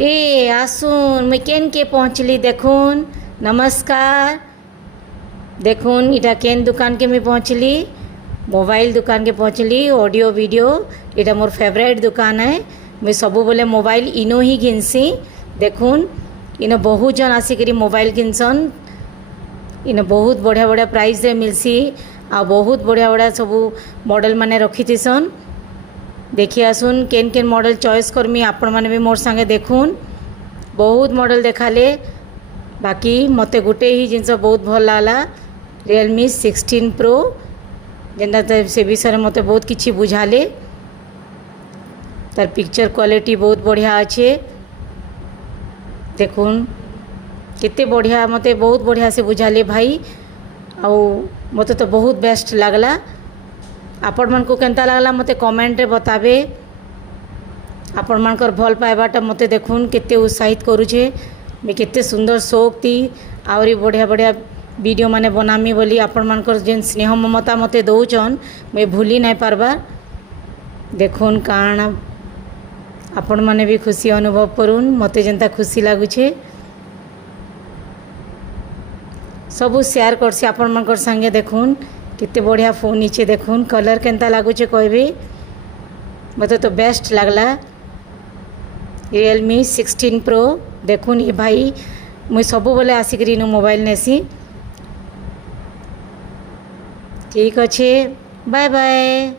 ए आसुन मुई केन के पहुँचली देखुन। नमस्कार। देखुन इटा केन दुकान के मैं पहुँचली, मोबाइल दुकान के पहुँचली। ऑडियो वीडियो इटा मोर फेवरेट दुकान है। मैं सबू बोले मोबाइल इनो ही घिनसी। देखुन इन बहुत जन आसिक मोबाइल घिनसन। इन बहुत बढ़िया बढ़िया प्राइस रे मिलसी। आ बहुत बढ़िया बढ़िया सबू मॉडल माने रखी थीसन। देखी आसुन केन केन मॉडल चॉइस करमी। आपण माने भी मोर संगे देखुन। बहुत मॉडल देखाले, बाकी मते गुटे ही जिनस बहुत भल लागला, Realme 16 Pro। जेनता से विषय मते बहुत किछि बुझाले। तार पिक्चर क्वालिटी बहुत बढ़िया अच्छे। देखुन केते बढ़िया, मते बहुत बढ़िया से बुझाले भाई। आउ मते तो बहुत बेस्ट लागला। आपण मन को केनता लागला मते कमेंट रे बताबे। आपण मानकर भल पाइबाटा मते देखुन केते उत्साहित करूछे। मैं केते सुंदर शौक थी आवरी बढ़िया बढ़िया वीडियो माने बनामी बोली। आपण मानकर जेन स्नेह ममता मते दौचन मैं भूली नहीं पारबा। देखुन काण आपण माने भी खुशी अनुभव करुन, मते जेनता खुशी लागुछे सबू शेयर करसी आपण मानकर संगे। देखुन कितने बढ़िया फोन नीचे देखुन, कलर केनता लागुचे कहबे। मते तो बेस्ट लागला Realme 16 Pro। देखुन ये भाई मुई सबू बोले आसिक इनो मोबाइल नेसी। ठीक अच्छे, बाय बाय।